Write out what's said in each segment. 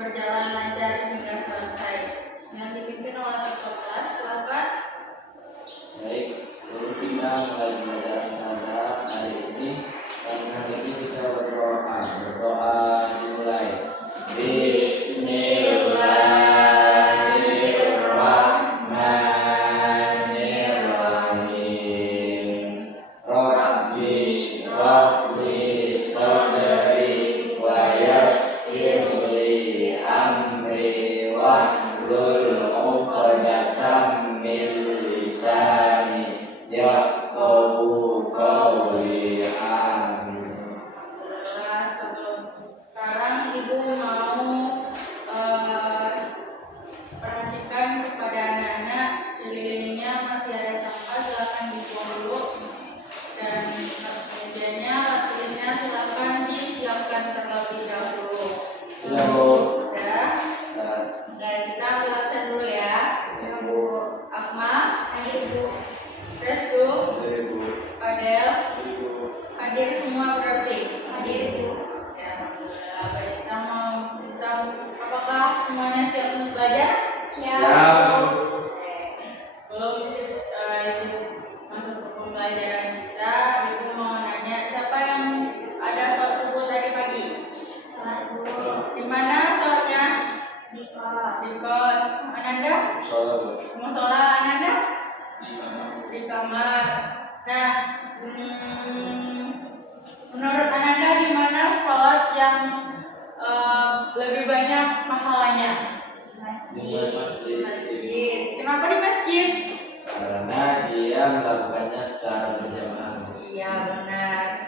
berjalan lancar hingga selesai. Yang dipimpin oleh kelas, silakan. Baik, sebelum kita mulai pelajaran pada hari ini, hari ini kita berdoa dimulai. Bismillahirrahmanirrahim. Rabbish Rabbi sadri wa yassir li amri wahlul 'uqdatam min lisani yafqahu qawli. Amin. Sekarang ibu mau perhatikan kepada anak-anak sekelilingnya masih ada sampah, silakan dibuang dulu, dan mejanya, latrina silakan disiapkan terlebih dahulu. Sudah. Dan kita ambil absen dulu ya. Ibu Akma, Ibu Restu, Fadel, hadir semua berarti. Hadir Ibu. Ya, alhamdulillah. Baik, kita apakah semuanya siap untuk belajar? Siap. Sebelum Ibu masuk ke pembelajaran kita, Ibu mau nanya, siapa yang ada sholat subuh tadi pagi? Sholat dulu. Di mana sholatnya? Di kos. Di kos. Ananda? Musola. Ananda? Di kamar. Nah, menurut Ananda di mana sholat yang lebih banyak pahalanya? Masjid. Masjid. Kenapa di masjid? Karena dia melakukannya secara berjamaah. Iya benar.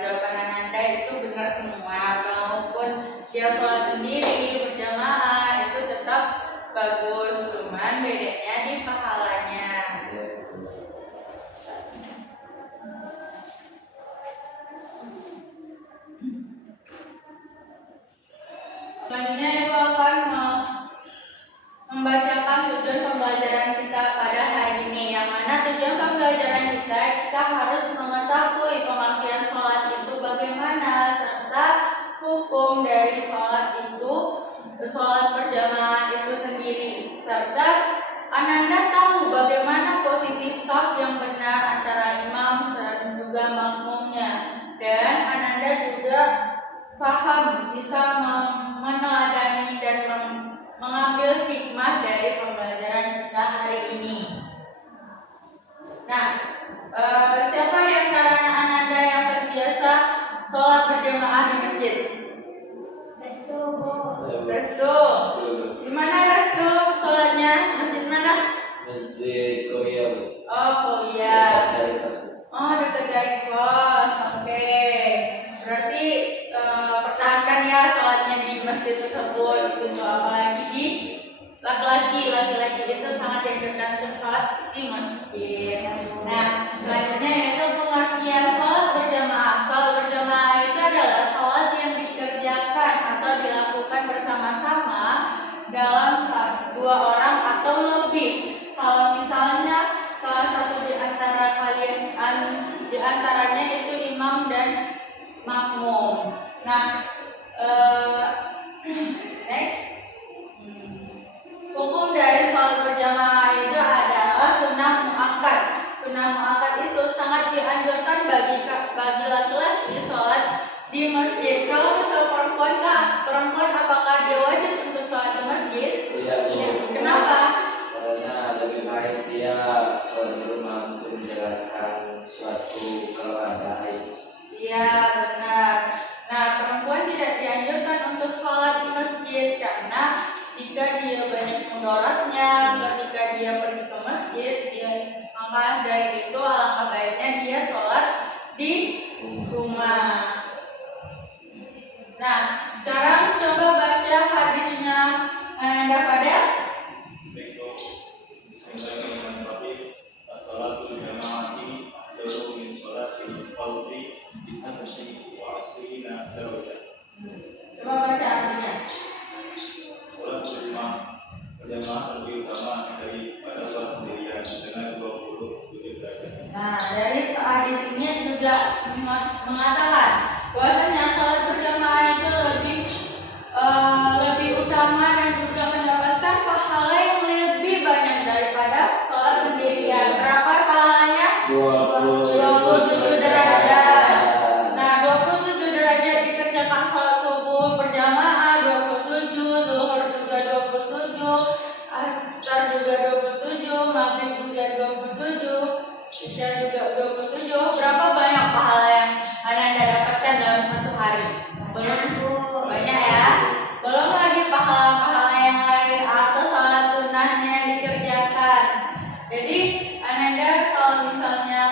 Jawaban Ananda itu benar semua. Walaupun dia sholat sendiri berjamaah itu tetap bagus. Cuman bedanya di pahalanya. Selanjutnya Ibu akan membacakan tujuan pembelajaran kita pada hari ini. Yang mana tujuan pembelajaran kita harus mengetahui pengertian sholat itu bagaimana, serta hukum dari sholat itu, sholat berjamaah itu sendiri, serta Ananda tahu bagaimana posisi shaf yang benar antara imam dan juga makmumnya, dan Ananda juga paham, bisa meneladani dan mengambil hikmah dari pembelajaran kita hari ini. Nah, siapa di antara Ananda yang terbiasa sholat berjamaah di masjid? Restu, Bu. Restu. Di mana Restu sholatnya? Masjid mana? Masjid Korea. Oh, Kuliah. Dari pas. Oh, dekat dari kos. Oke. Berarti pertahankan ya sholatnya di masjid tersebut. Untuk apalagi laki-laki itu sangat dianjurkan untuk sholat di masjid. Nah, selanjutnya yaitu pengertian sholat berjamaah. Sholat berjamaah itu adalah sholat yang dikerjakan atau dilakukan bersama-sama dalam dua orang atau lebih. Kalau misalnya salah satu di antara di antaranya itu imam dan makmum. Nah, next, hukum dari sholat berjamaah itu adalah sunnah muakkad. Sunnah muakkad itu sangat dianjurkan bagi laki-laki sholat di masjid. Kalau misal perempuan apakah dia wajib untuk sholat di masjid? Tidak. Kenapa? Karena lebih baik dia sholat di rumah untuk menjalankan suatu kalau ada aib. Iya benar. Nah, perempuan tidak dianjurkan untuk sholat di masjid karena jika dia banyak mudaratnya ketika dia pergi ke masjid, maka dari itu alangkah baiknya dia sholat di rumah. Nah, sekarang coba baca hadisnya Ananda pada. Bismillahirrahmanirrahim. As-salatu jama'ati afdalu min sholatil fardhi bi sanati wa asrina darajah. Coba baca artinya. Sholat berjamaah lebih utama daripada sholat sendirian dengan 27 derajat. Nah, dari hadis ini juga mengatakan bahwasanya sholat berjamaah itu lebih dalam satu hari. Belum banyak ya. Belum lagi pahala-pahala yang lain atau sholat sunnahnya yang dikerjakan. Jadi Ananda kalau misalnya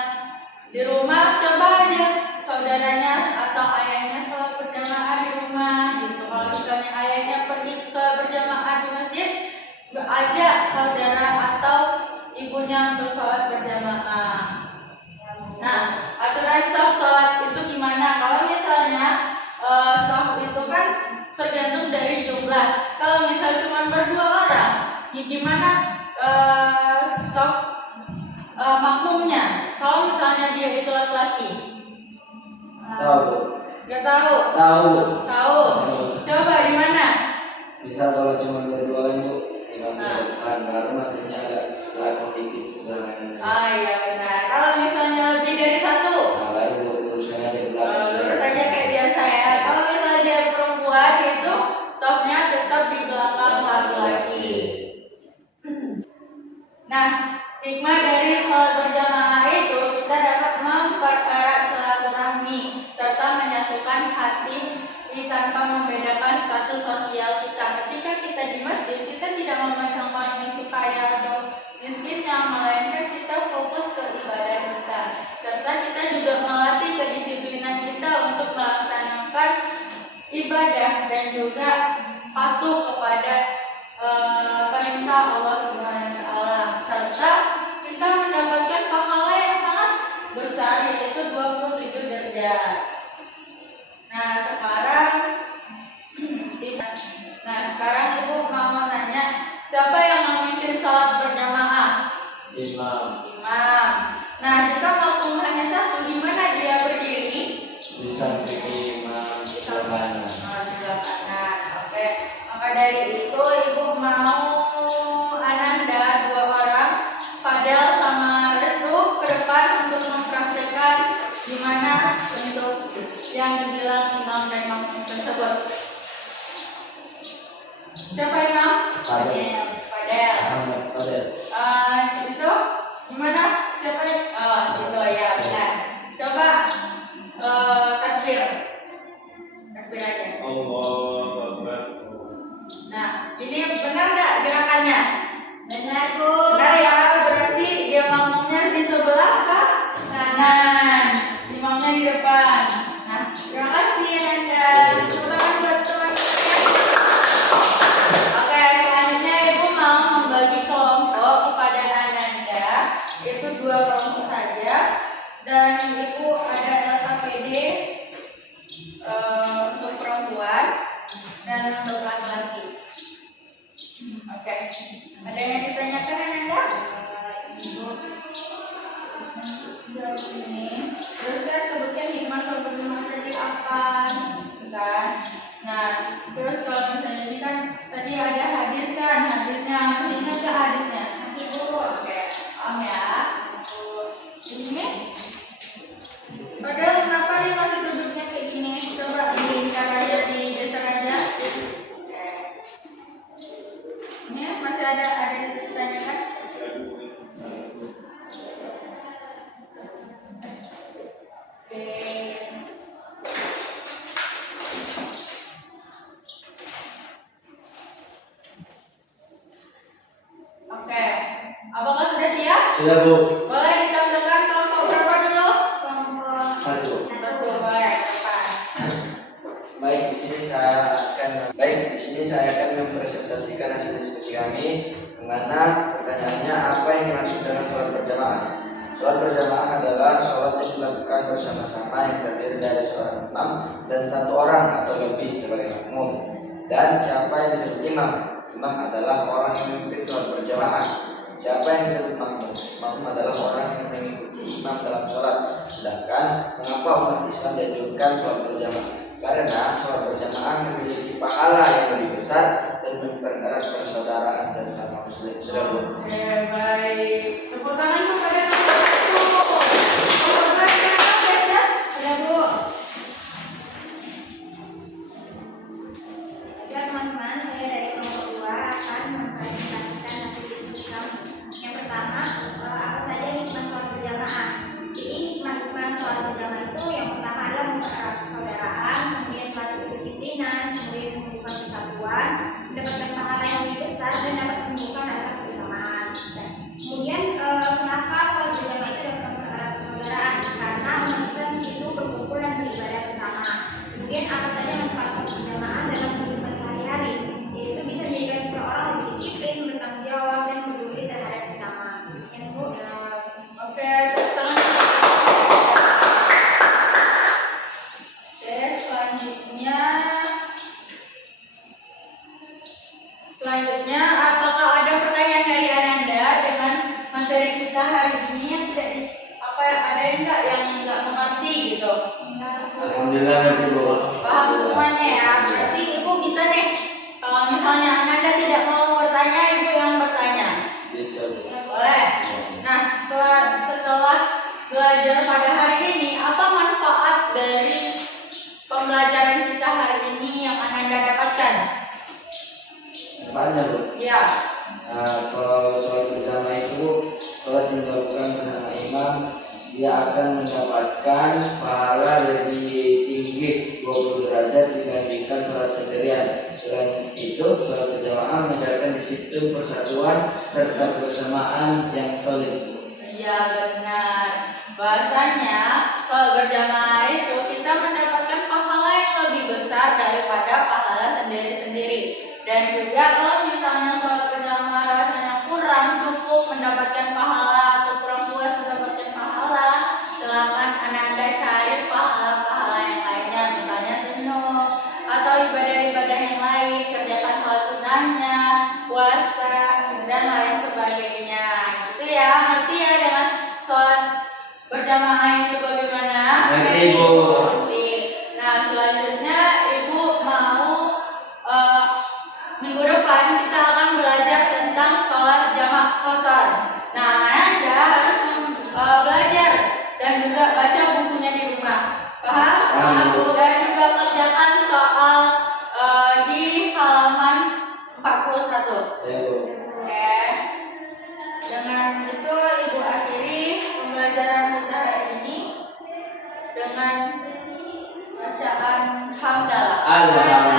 di rumah coba aja saudaranya atau ayahnya sholat berjamaah di rumah gitu. Kalau misalnya ayahnya pergi sholat berjamaah di masjid, ajak saudara atau ibunya untuk sholat berjamaah. Nah, aturan saf sholat itu gimana? Kalau misalnya saf itu kan tergantung dari jumlah. Kalau misal cuma berdua orang, gimana saf makmumnya? Kalau misalnya dia itu laki-laki, Tahu. nggak tahu? Tahu. Tahu. Coba di mana? Bisa kalau cuma berdua kan Bu, imam depan baru makanya agak belakang dikit sebelah kanan. Ah iya benar. Kalau misalnya lebih dari satu, Nah, baru Bu, luruskan aja ke belakang. lurus saja kayak biasa ya. Kalau misalnya dia perempuan itu safnya tetap di belakang laki-laki. Nah, hikmah dari sholat berjamaah itu kita dapat mempererat silaturahmi serta menyatukan hati tanpa membedakan status sosial kita. Ketika kita di masjid, kita tidak memandang orang itu kaya atau miskinnya, melainkan kita fokus ke ibadah kita. Serta kita juga melatih kedisiplinan kita untuk melaksanakan ibadah dan juga patuh kepada perintah Allah Subhanahu wa taala. Serta kita mendapatkan pahala yang sangat besar yaitu 27 derajat. Sekarang Ibu mau nanya, siapa yang memimpin sholat berjamaah? Imam. Imam. Nah, jika makmum hanya satu, di mana dia berdiri? Di samping imam sebelah kanan. Sebelah kanan. Oke. Maka dari itu Ibu mau Ananda 2 orang, Fadel sama Restu ke depan untuk mempraktikkan gimana untuk yang dibilang imam dan makmum tersebut. Siapa imam? Fadel. Fadel. Ahmad Fadel. Itu gimana? Siapa? Oh, gitu ya, benar. Coba takbir. Takbir aja. Allahu Akbar. Nah, ini benar nggak gerakannya? Benar Bu. Benar ya, berarti dia makmumnya di sebelah kanan, imamnya di depan. Nah, terima kasih Anda. Tepuk tangan buat teman-teman. Oke, selanjutnya Ibu mau membagi kelompok kepada Ananda. Itu 2 kelompok saja. Dan Ibu ada LKPD untuk perempuan dan untuk laki-laki. Oke, ada yang ditanyakan Ananda? Ibu jawab ini. Terus kan sebutkan hikmah sholat berjamaah tadi apa? Kan? Nah, terus kalau misalnya ini kan tadi ada hadis kan, hadisnya masih ingat nggak hadisnya? Masih Bu. Oke, paham ya? Di sini? Padahal kenapa dia masih duduknya kayak gini? Coba diikat aja, digeser aja. Oke. Ini masih ada ditanyakan? Oke. Oke. Apakah sudah siap? Sudah Bu. Boleh ditampilkan kelompok berapa dulu? Kelompok Satu. Betul, boleh. Depan. Baik, di sini saya akan mempresentasikan hasil diskusi kami. Mana pertanyaannya, apa yang dimaksud dengan sholat berjamaah? Sholat berjamaah adalah sholat yang dilakukan bersama-sama yang terdiri dari seorang imam dan 1 orang atau lebih sebagai makmum. Dan siapa yang disebut imam? Imam adalah orang yang memimpin sholat berjamaah. Siapa yang disebut makmum? Makmum adalah orang yang mengikuti imam dalam sholat. Sedangkan mengapa umat Islam dianjurkan sholat berjamaah? Karena sholat berjamaah memiliki pahala yang lebih besar dan mempererat persaudaraan sesama muslim. Sudah Bu? Oke, baik. Tepuk tangan kepada nomor 1. Korban apa ya? Sudah Bu. Baiklah teman-teman, saya dari kelompok 2 akan mempresentasikan hasil diskusi kami. Yang pertama, apa saja hikmah sholat berjamaah. Jadi hikmah sholat berjamaah itu yang pertama adalah mempererat persaudaraan. Alhamdulillah ngerti Bu. Paham semuanya ya. Berarti ibu bisa deh. Kalau misalnya Ananda tidak mau bertanya, ibu yang bertanya. Bisa Bu. Boleh. Nah, setelah belajar pada hari ini, apa manfaat dari pembelajaran kita hari ini yang Ananda dapatkan? Banyak Bu. Ya. Nah, kalau sholat bersama itu sholat yang dilakukan bersama imam, dia akan mendapatkan pahala lebih tinggi 20 derajat dibandingkan sholat sendirian. Selain itu, sholat berjamaah mengajarkan disiplin persatuan serta kebersamaan yang solid. Iya benar. Bahasanya kalau berjamaah itu kita mendapatkan pahala yang lebih besar daripada pahala sendiri-sendiri. Dan juga kalau misalnya sholat berjamaah rasanya kurang cukup mendapatkan pahala atau kurang puas mendapatkan pahala, silakan Ananda cari pahala-pahala yang lainnya, misalnya sunuk atau ibadah-ibadah yang lain, kerjakan sholat sunnahnya, puasa dan lain sebagainya. Gitu ya, ngerti ya dengan sholat berjamaah itu bagaimana? Ngerti, Bu. Ngerti. Nah, selanjutnya ibu mau minggu depan kita akan belajar tentang sholat jamaah qasar. Nah, Anda harus belajar dan juga baca bukunya di rumah. Paham? Paham, Bu. Dan juga kerjakan soal di halaman 41. Ya Bu. Oke. Dengan itu ibu akhiri pembelajaran kita hari ini dengan bacaan hamdalah. Alhamdulillah.